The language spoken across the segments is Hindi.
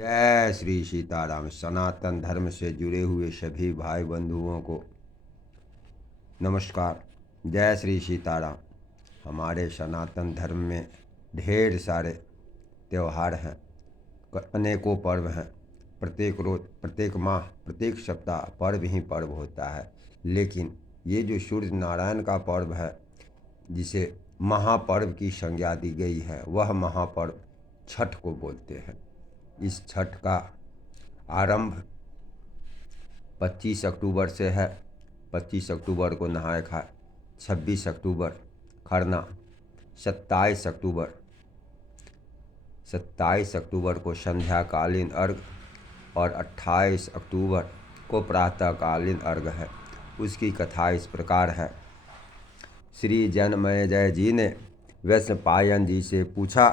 जय श्री सीताराम। सनातन धर्म से जुड़े हुए सभी भाई बंधुओं को नमस्कार। जय श्री सीताराम। हमारे सनातन धर्म में ढेर सारे त्यौहार हैं, अनेकों पर्व हैं। प्रत्येक रोज, प्रत्येक माह, प्रत्येक सप्ताह पर्व ही पर्व होता है। लेकिन ये जो सूर्य नारायण का पर्व है, जिसे महापर्व की संज्ञा दी गई है, वह महापर्व छठ को बोलते हैं। इस छठ का आरंभ 25 अक्टूबर से है। 25 अक्टूबर को नहाय खाए, 26 अक्टूबर खरना, 27 अक्टूबर को संध्याकालीन अर्घ और 28 अक्टूबर को प्रातःकालीन अर्घ है। उसकी कथा इस प्रकार है। श्री जन्मेजय जी ने वैशंपायन जी से पूछा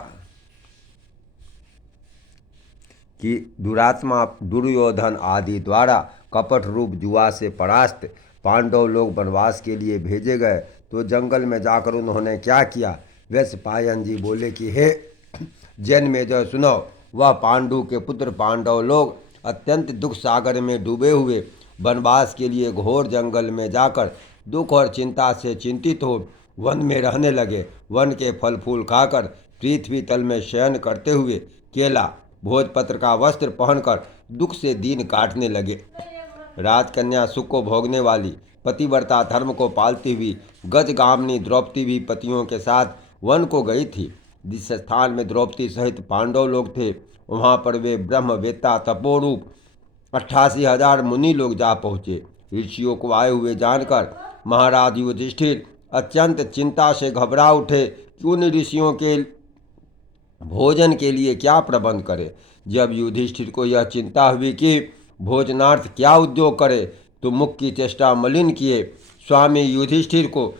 कि दुरात्मा दुर्योधन आदि द्वारा कपट रूप जुआ से परास्त पांडव लोग वनवास के लिए भेजे गए, तो जंगल में जाकर उन्होंने क्या किया। वैशंपायन जी बोले कि हे जन्मेजय सुनो, वह पांडु के पुत्र पांडव लोग अत्यंत दुख सागर में डूबे हुए वनवास के लिए घोर जंगल में जाकर दुख और चिंता से चिंतित हो वन में रहने लगे। वन के फल फूल खाकर पृथ्वी तल में शयन करते हुए केला भोजपत्र का वस्त्र पहनकर दुख से दिन काटने लगे। राजकन्या सुख को भोगने वाली पतिव्रता धर्म को पालती हुई गजगामिनी द्रौपदी भी पतियों के साथ वन को गई थी। जिस स्थान में द्रौपदी सहित पांडव लोग थे, वहाँ पर वे ब्रह्मवेत्ता तपोरूप 88,000 मुनि लोग जा पहुँचे। ऋषियों को आए हुए जानकर महाराज युधिष्ठिर अत्यंत चिंता से घबरा उठे कि उन ऋषियों के भोजन के लिए क्या प्रबंध करे। जब युधिष्ठिर को यह चिंता हुई कि भोजनार्थ क्या उद्योग करे, तो मुख की चेष्टा मलिन किए स्वामी युधिष्ठिर को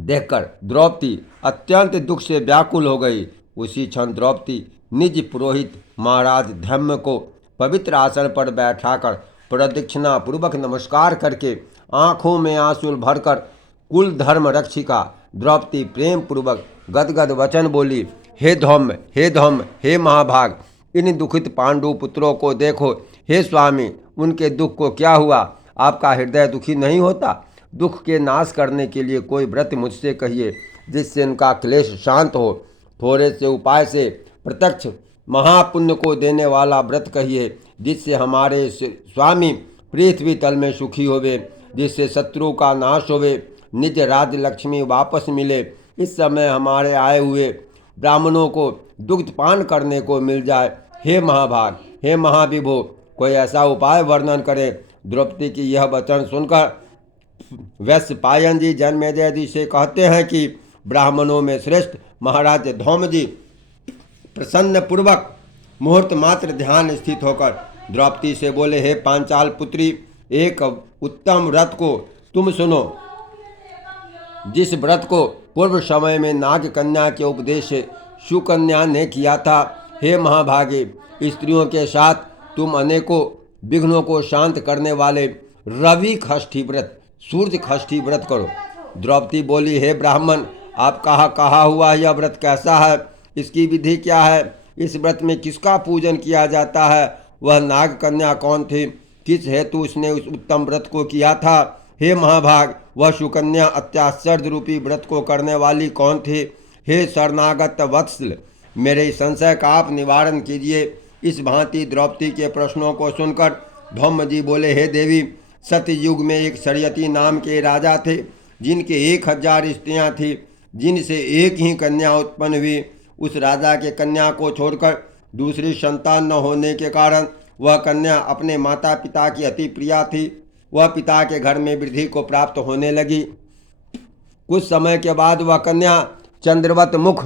देखकर द्रौपदी अत्यंत दुख से व्याकुल हो गई। उसी क्षण द्रौपदी निज पुरोहित महाराज धम्म को पवित्र आसन पर बैठाकर प्रदक्षिणा पूर्वक नमस्कार करके आंखों में आंसू भरकर कुल धर्म रक्षिका द्रौपदी प्रेम पूर्वक गदगद वचन बोली, हे धौम्य, हे धौम्य, हे महाभाग, इन दुखित पांडु पुत्रों को देखो। हे स्वामी, उनके दुख को क्या हुआ? आपका हृदय दुखी नहीं होता? दुख के नाश करने के लिए कोई व्रत मुझसे कहिए, जिससे उनका क्लेश शांत हो। थोड़े से उपाय से प्रत्यक्ष महापुण्य को देने वाला व्रत कहिए, जिससे हमारे स्वामी पृथ्वी तल में सुखी होवे, जिससे शत्रु का नाश होवे, निज राज्य लक्ष्मी वापस मिले। इस समय हमारे आए हुए ब्राह्मणों को दुग्ध पान करने को मिल जाए। हे महाभाग, हे महाविभो, कोई ऐसा उपाय वर्णन करे। द्रौपदी की यह वचन सुनकर वैशंपायन जी जन्मेजय जी से कहते हैं कि ब्राह्मणों में श्रेष्ठ महाराज धौम्य जी प्रसन्न पूर्वक मुहूर्त मात्र ध्यान स्थित होकर द्रौपदी से बोले, हे पांचाल पुत्री, एक उत्तम व्रत को तुम सुनो, जिस व्रत को पूर्व समय में नाग कन्या के उपदेश से सुकन्या ने किया था। हे महाभागे, स्त्रियों के साथ तुम अनेकों विघ्नों को शांत करने वाले रवि खष्ठी व्रत, सूर्य खष्ठी व्रत करो। द्रौपदी बोली, हे ब्राह्मण, आप कहा हुआ यह व्रत कैसा है? इसकी विधि क्या है? इस व्रत में किसका पूजन किया जाता है? वह नाग कन्या कौन थी? किस हेतु उसने उस उत्तम व्रत को किया था? हे महाभाग, वह सुकन्या अत्याश्चर्य रूपी व्रत को करने वाली कौन थी? हे शरणागत वत्सल, मेरे इस संशय का आप निवारण कीजिए। इस भांति द्रौपदी के प्रश्नों को सुनकर धौम्य जी बोले, हे देवी, सतयुग में एक शर्यती नाम के राजा थे, जिनके 1000 स्त्रियां थीं, जिनसे एक ही कन्या उत्पन्न हुई। उस राजा के कन्या को छोड़कर दूसरी संतान न होने के कारण वह कन्या अपने माता पिता की अति प्रिया थी। वह पिता के घर में वृद्धि को प्राप्त होने लगी। कुछ समय के बाद वह कन्या चंद्रवत मुख,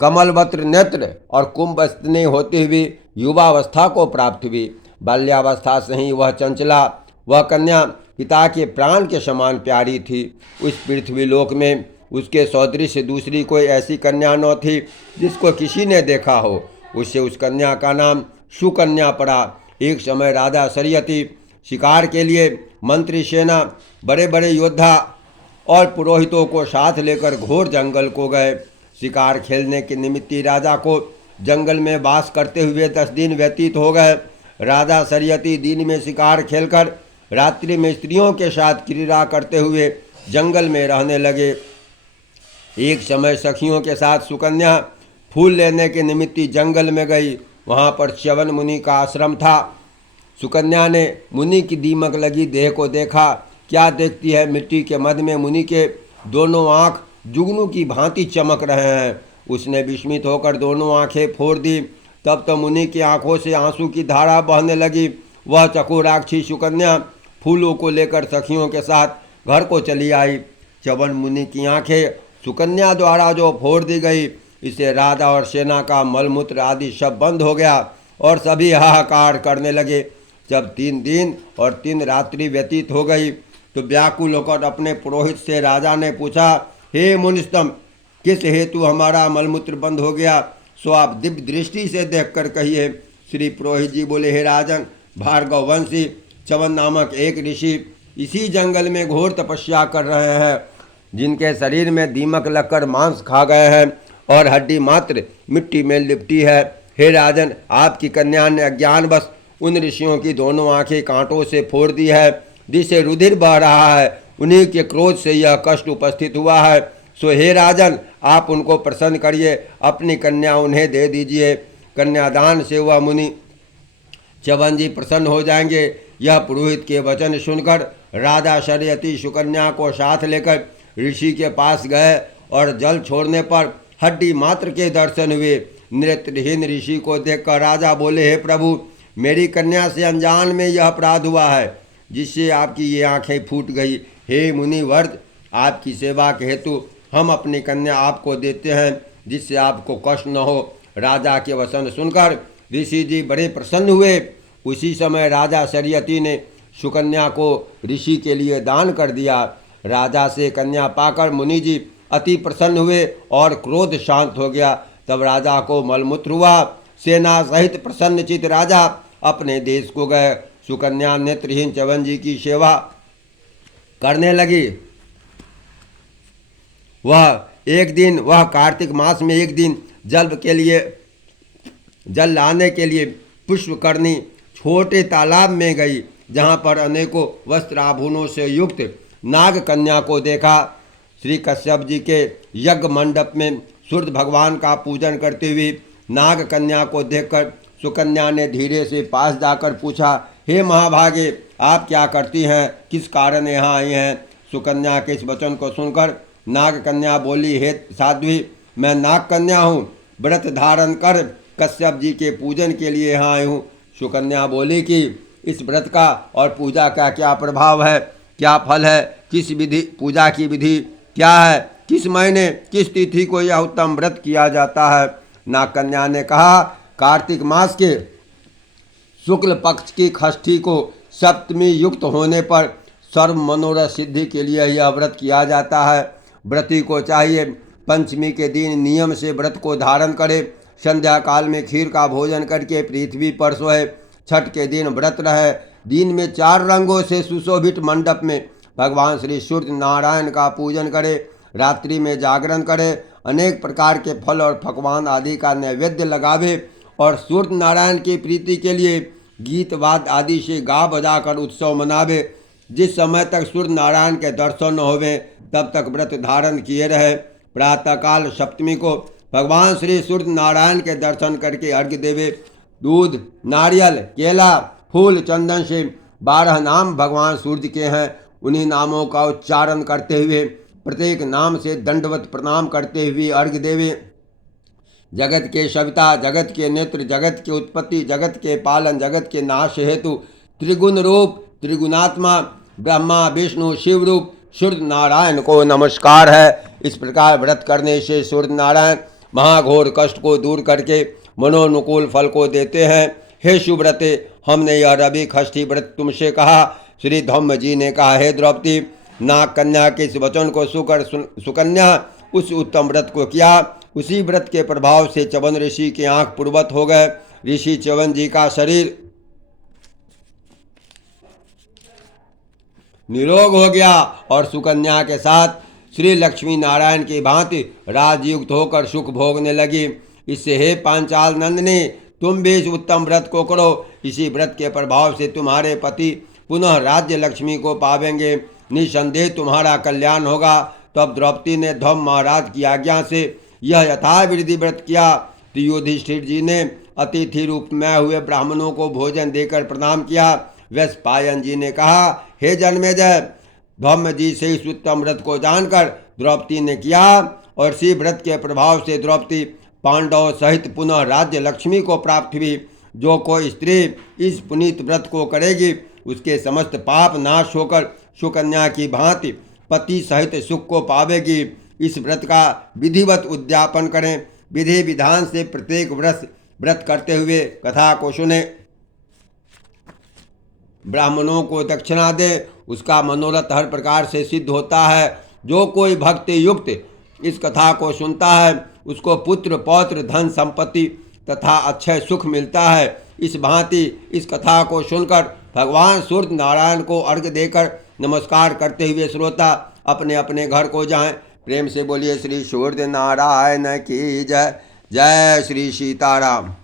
कमलवत्र नेत्र और कुंभस्तनी होती हुई युवावस्था को प्राप्त हुई। बाल्यावस्था से ही वह चंचला, वह कन्या पिता के प्राण के समान प्यारी थी। उस पृथ्वी लोक में उसके सदृश दूसरी कोई ऐसी कन्या न थी जिसको किसी ने देखा हो। उससे उस कन्या का नाम सुकन्या पड़ा। एक समय राजा शर्यती शिकार के लिए मंत्री सेना, बड़े बड़े योद्धा और पुरोहितों को साथ लेकर घोर जंगल को गए। शिकार खेलने के निमित्त राजा को जंगल में वास करते हुए 10 दिन व्यतीत हो गए। राजा शरीयती दिन में शिकार खेलकर रात्रि में स्त्रियों के साथ क्रीड़ा करते हुए जंगल में रहने लगे। एक समय सखियों के साथ सुकन्या फूल लेने के निमित्त जंगल में गई। वहाँ पर च्यवन मुनि का आश्रम था। सुकन्या ने मुनि की दीमक लगी देह को देखा। क्या देखती है, मिट्टी के मध्य में मुनि के दोनों आँख जुगनू की भांति चमक रहे हैं। उसने विस्मित होकर दोनों आंखें फोड़ दी। तब तो मुनि की आंखों से आंसू की धारा बहने लगी। वह चकोराक्षी सुकन्या फूलों को लेकर सखियों के साथ घर को चली आई। च्यवन मुनि की आंखें सुकन्या द्वारा जो फोड़ दी गई, इससे राजा और सेना का मलमूत्र आदि सब बंद हो गया और सभी हाहाकार करने लगे। जब 3 दिन और 3 रात्रि व्यतीत हो गई तो व्याकुल होकर अपने पुरोहित से राजा ने पूछा, हे मुनिस्तम, किस हेतु हमारा मलमूत्र बंद हो गया, सो आप दिव्य दृष्टि से देखकर कहिए। श्री पुरोहित जी बोले, हे राजन, भार्गव वंशी च्यवन नामक एक ऋषि इसी जंगल में घोर तपस्या कर रहे हैं, जिनके शरीर में दीमक लगकर मांस खा गए हैं और हड्डी मात्र मिट्टी में लिपटी है। हे राजन, आपकी कन्या ने अज्ञानवश उन ऋषियों की दोनों आंखें कांटों से फोड़ दी है, जिससे रुधिर बह रहा है। उन्हीं के क्रोध से यह कष्ट उपस्थित हुआ है। सो हे राजन, आप उनको प्रसन्न करिए, अपनी कन्या उन्हें दे दीजिए। कन्यादान से वह मुनि च्यवन जी प्रसन्न हो जाएंगे। यह पुरोहित के वचन सुनकर राजा शरीयती सुकन्या को साथ लेकर ऋषि के पास गए और जल छोड़ने पर हड्डी मात्र के दर्शन हुए। नेत्रहीन ऋषि को देखकर राजा बोले, हे प्रभु, मेरी कन्या से अनजान में यह अपराध हुआ है, जिससे आपकी ये आंखें फूट गई। हे मुनिवर्ग, आपकी सेवा के हेतु हम अपनी कन्या आपको देते हैं, जिससे आपको कष्ट न हो। राजा के वचन सुनकर ऋषि जी बड़े प्रसन्न हुए। उसी समय राजा शरीयती ने सुकन्या को ऋषि के लिए दान कर दिया। राजा से कन्या पाकर मुनि जी अति प्रसन्न हुए और क्रोध शांत हो गया। तब राजा को मलमूत्र हुआ। सेना सहित प्रसन्नचित राजा अपने देश को गए। सुकन्या नेत्रहीन च्यवन जी की सेवा करने लगी। वह कार्तिक मास में एक दिन जल लाने के लिए पुष्पकर्णी छोटे तालाब में गई, जहाँ पर अनेकों वस्त्र आभूषणों से युक्त नाग कन्या को देखा। श्री कश्यप जी के यज्ञ मंडप में सूर्य भगवान का पूजन करते हुए नाग कन्या को देखकर सुकन्या ने धीरे से पास जाकर पूछा, हे महाभागे, आप क्या करती हैं, किस कारण यहाँ आई हैं। सुकन्या के इस वचन को सुनकर नाग कन्या बोली, हे साध्वी, मैं नाग कन्या हूँ, व्रत धारण कर कश्यप जी के पूजन के लिए यहाँ आई हूँ। सुकन्या बोली कि इस व्रत का और पूजा का क्या प्रभाव है, क्या फल है, किस विधि पूजा की विधि क्या है, किस महीने किस तिथि को यह उत्तम व्रत किया जाता है। नाग कन्या ने कहा, कार्तिक मास के शुक्ल पक्ष की षष्ठी को सप्तमी युक्त होने पर सर्व मनोरथ सिद्धि के लिए यह व्रत किया जाता है। व्रती को चाहिए पंचमी के दिन नियम से व्रत को धारण करे, संध्या काल में खीर का भोजन करके पृथ्वी पर सोए, छठ के दिन व्रत रहे, दिन में 4 रंगों से सुशोभित मंडप में भगवान श्री सूर्य नारायण का पूजन करे, रात्रि में जागरण करे, अनेक प्रकार के फल और पकवान आदि का नैवेद्य लगावे और सूर्य नारायण की प्रीति के लिए गीत वाद आदि से गा बजाकर उत्सव मनावे। जिस समय तक सूर्य नारायण के दर्शन न होवे तब तक व्रत धारण किए रहे। प्रातःकाल सप्तमी को भगवान श्री सूर्य नारायण के दर्शन करके अर्घ्य देवे। दूध, नारियल, केला, फूल, चंदन से 12 नाम भगवान सूर्य के हैं। उन्हीं नामों का उच्चारण करते हुए प्रत्येक नाम से दंडवत प्रणाम करते हुए अर्घ्य देवे। जगत के सविता, जगत के नेत्र, जगत के उत्पत्ति, जगत के पालन, जगत के नाश हेतु त्रिगुण रूप त्रिगुणात्मा ब्रह्मा विष्णु शिव रूप सूर्य नारायण को नमस्कार है। इस प्रकार व्रत करने से सूर्य नारायण महाघोर कष्ट को दूर करके मनोनुकूल फल को देते हैं। हे सुव्रते, हमने यह रवि षष्ठी व्रत तुमसे कहा। श्री धम्म जी ने कहा, हे द्रौपदी, नाग कन्या के इस वचन को सुकर सुकन्या उस उत्तम व्रत को किया। उसी व्रत के प्रभाव से च्यवन ऋषि की आंख पूर्वत हो गए। ऋषि च्यवन जी का शरीर निरोग हो गया और सुकन्या के साथ श्री लक्ष्मी नारायण की भांति राजयुक्त होकर सुख भोगने लगी। इससे हे पांचाल नंदिनी, तुम भी इस उत्तम व्रत को करो। इसी व्रत के प्रभाव से तुम्हारे पति पुनः राज्य लक्ष्मी को पावेंगे, निसंदेह तुम्हारा कल्याण होगा। तब द्रौपदी ने धौम महाराज की आज्ञा से यह यथाविधि व्रत किया। तो युधिष्ठिर जी ने अतिथि रूप में हुए ब्राह्मणों को भोजन देकर प्रणाम किया। वैशंपायन जी ने कहा, हे जन्मेजय, धौम्य जी से इस उत्तम व्रत को जानकर द्रौपदी ने किया, और इसी व्रत के प्रभाव से द्रौपदी पांडव सहित पुनः राज्य लक्ष्मी को प्राप्त हुई। जो कोई स्त्री इस पुनीत व्रत को करेगी, उसके समस्त पाप नाश होकर सुकन्या की भांति पति सहित सुख को पावेगी। इस व्रत का विधिवत उद्यापन करें। विधि विधान से प्रत्येक व्रत करते हुए कथा को सुने, ब्राह्मणों को दक्षिणा दे, उसका मनोरथ हर प्रकार से सिद्ध होता है। जो कोई भक्ति युक्त इस कथा को सुनता है, उसको पुत्र पौत्र धन संपत्ति तथा अक्षय सुख मिलता है। इस भांति इस कथा को सुनकर भगवान सूर्य नारायण को अर्घ्य देकर नमस्कार करते हुए श्रोता अपने अपने घर को जाएं। प्रेम से बोलिए श्री सूर्य नारायण की जय। जय श्री सीताराम।